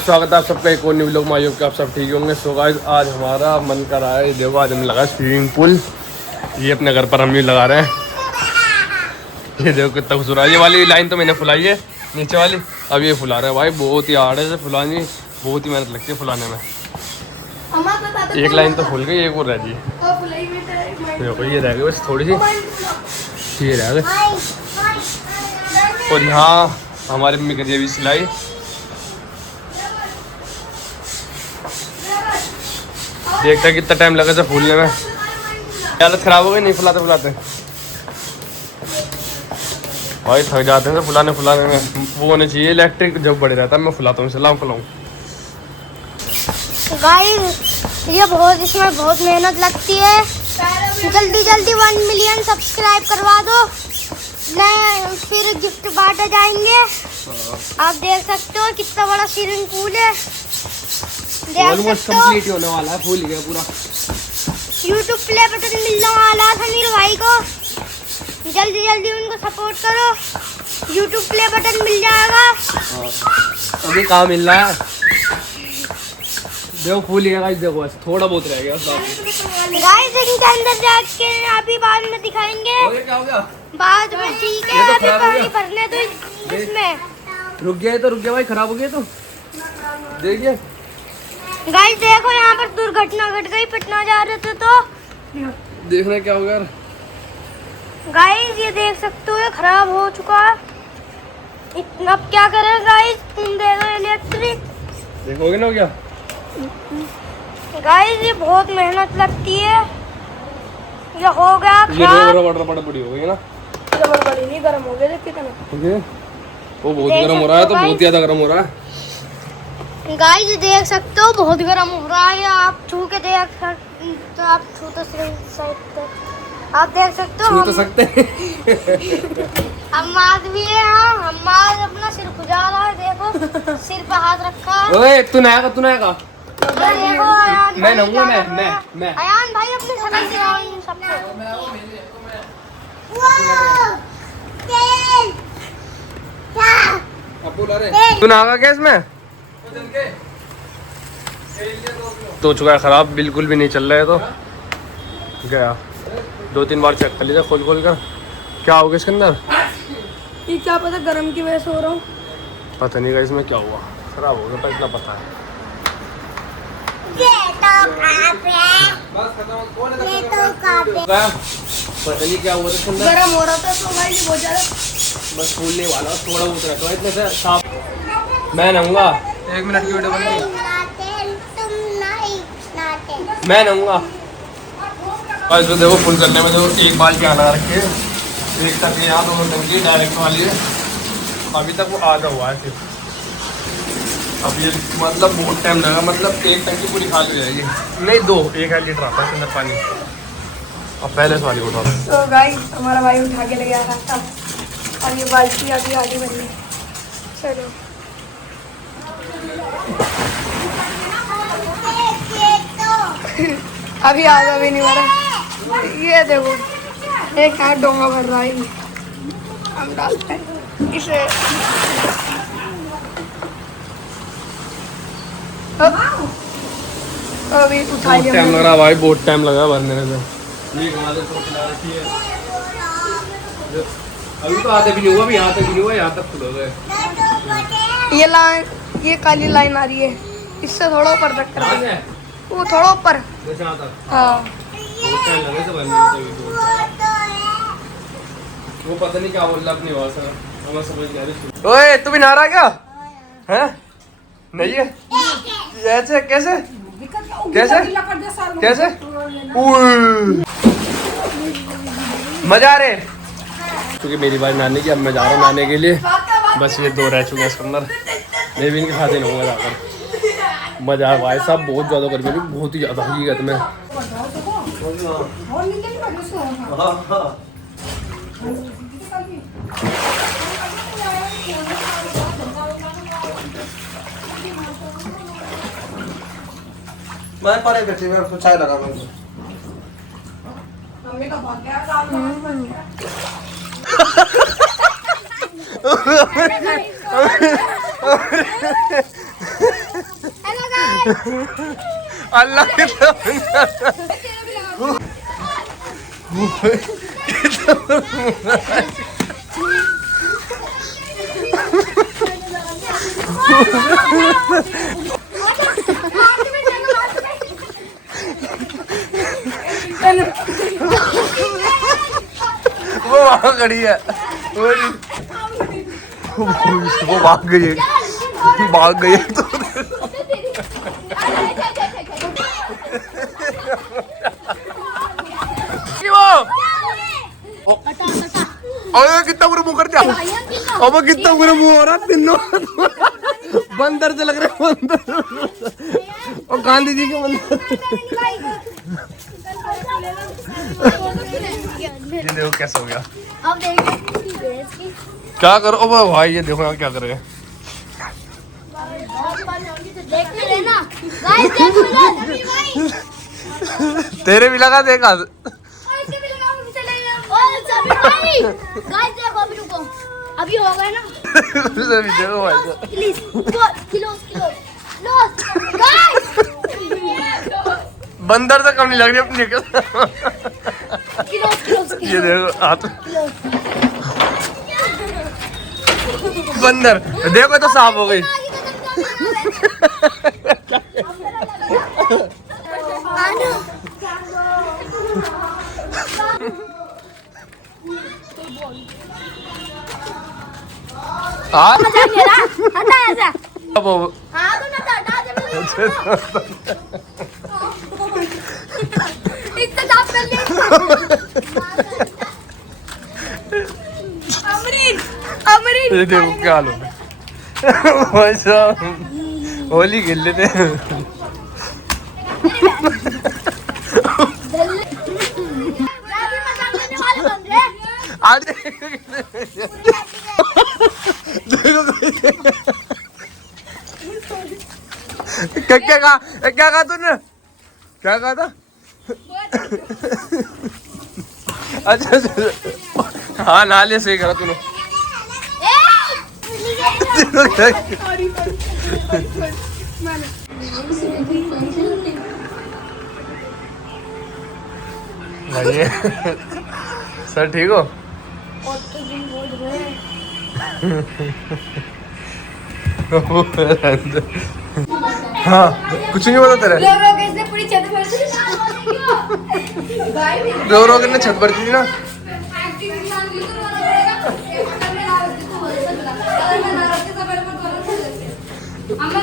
स्वागत है आप सबका एक और न्यू व्लॉग में। आई होप कि आप सब ठीक होंगे। सो गाइस आज हमारा मन कर रहा है, देखो आज हमें लगा स्विमिंग पूल। ये अपने घर पर हम भी लगा रहे हैं। ये देखो कितना खूबसूरत है। ये वाली लाइन तो मैंने फुलाई है नीचे वाली, अब ये फुला रहे हैं भाई। बहुत ही हार्ड है इसे फुलानी, बहुत ही मेहनत लगती है फुलाने में। एक लाइन तो फुल गई, एक और रह गई। देखो ये रह गई बस थोड़ी सी, ये रह गई। और यहाँ हमारी मम्मी करिए भी सिलाई। देखते हैं कितना टाइम लगा था फूलने में। हालत खराब हो गई नहीं फुलाते फुलाते भाई, थक जाते हैं फुलाने में। वो होने चाहिए इलेक्ट्रिक, जब बड़े रहता है मैं फुलाता हूँ, सलाम फुलाऊँ। गाइस ये बहुत, इसमें बहुत मेहनत लगती है। जल्दी जल्दी 1 मिलियन सब्सक्राइब करवा दो, मैं फिर गिफ्ट बांटे जाएंगे। आप देख सकते हो कितना बड़ा स्विमिंग पूल है। ऑलमोस्ट कंप्लीट होने वाला है, फूल गया पूरा। यूट्यूब प्ले बटन मिलने वाला है समीर भाई को, जल्दी जल्दी उनको सपोर्ट करो। यूट्यूब प्ले बटन मिल जाएगा। अभी कहाँ मिल रहा है, देखो फूल गया गाइस, देखो बस थोड़ा बहुत रह गया गाइस। इनके अंदर जाके अभी बाद में दिखाएंगे। क्या हो गया बाद में, ठीक है तो अभी पानी खराब भरने तो इसमें रुक गया है, तो रुक गया भाई, खराब हो गया तो देखिए। गाइस देखो यहाँ पर दुर्घटना घट गई, पटना जा रहे थे तो देखना क्या होगा। गाइस ये देख सकते हो ये खराब हो चुका है। अब क्या करें गाइस, तुम दे दो इलेक्ट्रिक। देखोगे ना क्या गाइस ये बहुत मेहनत लगती है। ये हो गया ये वाटर बड़ा बड़ी हो गई ना, बड़ी नहीं, गर्म हो गया कितना। वो बहुत गर्म हो रहा है, तो बहुत ज्यादा गर्म हो रहा है। गाइस देख सकते हो बहुत गर्म हो रहा है। आप छू के देख सकते, तो आप छू तो सकते, आप देख सकते हो। छू तो सकते हैं। अम्माद भी है। हाँ अम्माद अपना सिर खुजा रहा है, देखो सिर पे हाथ रखा है। ओए तू नहाएगा देखो अयान मैं भाई नहाऊंगा, क्या कर रहा है। अयान भाई अपने शक्ल दिखाओ इन सबको। तू नहाएगा क्या इसमें? तो चुका है खराब, बिल्कुल भी नहीं चल रहा है। तो गया 2-3 बार चेक कर लीजिए खोल कर। क्या हो गया इसके अंदर, ये क्या पता, गर्म की वजह से हो रहा हूँ। पता नहीं गया इसमें क्या हुआ, खराब हो गया, पर इतना पता है। पता नहीं क्या हुआ इसके अंदर, गर्म हो रहा था तो भाई बहुत ज्यादा। बस फूलने वाला, थोड़ा बहुत रहता है इतने से साफ। मैं नहाऊंगा, 1 मिनट की वीडियो बनेगी। मैं नहाऊंगा बस। तो देखो फुल करने में देखो एक बाल्टी आना रखी है, एक तक यहाँ 2 टंकी डायरेक्ट वाली है। अभी तक वो आधा हुआ है सिर्फ। अब ये मतलब बहुत टाइम लगा, मतलब 1 टंकी पूरी खाली हो जाएगी। नहीं 2, 1 लीटर आता है इसके अंदर पानी। अब पहले से वाली उठा तो गाइस हमारा भाई उठा के ले गया था, और ये बाल्टी अभी आगे बनी। चलो अभी आधा भी नहीं भरा। ये देखो एक हाथ डोंगा भर रहा है, हम डालते हैं इसे। अभी उठा लिया। टाइम लग रहा भाई, बहुत टाइम लगा भरने में। अभी तो आते भी नहीं हुआ, अभी यहाँ तक भी नहीं हुआ, यहाँ तक खुल हो गए। ये लाइन, ये काली लाइन आ रही है, इससे थोड़ा ऊपर तक कर दे। वो थोड़ा ऊपर, हाँ बहुत टाइम लगे थे भरने में। वो पता नहीं क्या बोल रहा अपनी भाषा, हमें समझ नहीं आ रही। ओए तू भी नहा रहा क्या है? नहीं है ऐसे कैसे कैसे कैसे मजा आ रहे। क्योंकि मेरी बात नहाने की, अब मैं जा रहा हूँ नहाने के लिए। बस ये 2 रह चुके हैं इसके अंदर, मैं भी इनके साथ ही नहाऊंगा जाकर। मजा आ भाई साहब, बहुत ज़्यादा गर्मी है, बहुत ही ज़्यादा हकीकत में। मैं परे बैठी, मैं उसको चाय लगा मैं मम्मी का भाग गया। अल्लाह के वो वहाँ खड़ी है, वो भाग गई है, भाग गई है तो अरे कितना बुरा मुंह कर दिया, अब कितना बुरा मुंह हो रहा तीनों बंदर से लग रहा है, बंदर और गांधी जी के बंदर। ये देखो कैसा हो गया, अब देखिए क्या करो। ओ भाई ये देखो यहाँ क्या कर रहे हैं, देखने लेना गाइस, देखो ना अभी भाई, तेरे भी लगा देगा इसके भी लगा, मुझे चलेगा। ओए सभी भाई गाइस देखो, अभी रुको, अभी हो गए ना, उसे भी देखो भाई साहब। प्लीज किलो लो गाइस, बंदर से कम नहीं लग रही अपनी किलो ये देखो हाथ बंदर, देखो तो साफ हो गई। अब ये देखो क्या हाल हो गया भाई साहब, होली खेल लेते हैं। आज क्या कहा तूने, क्या कहा था? अच्छा हाँ नाले से करा तूने। सर ठीक हो? हाँ कुछ नहीं बोला तेरे, पूरी छत भर दी, रो रो के छत भर दी ना। हमें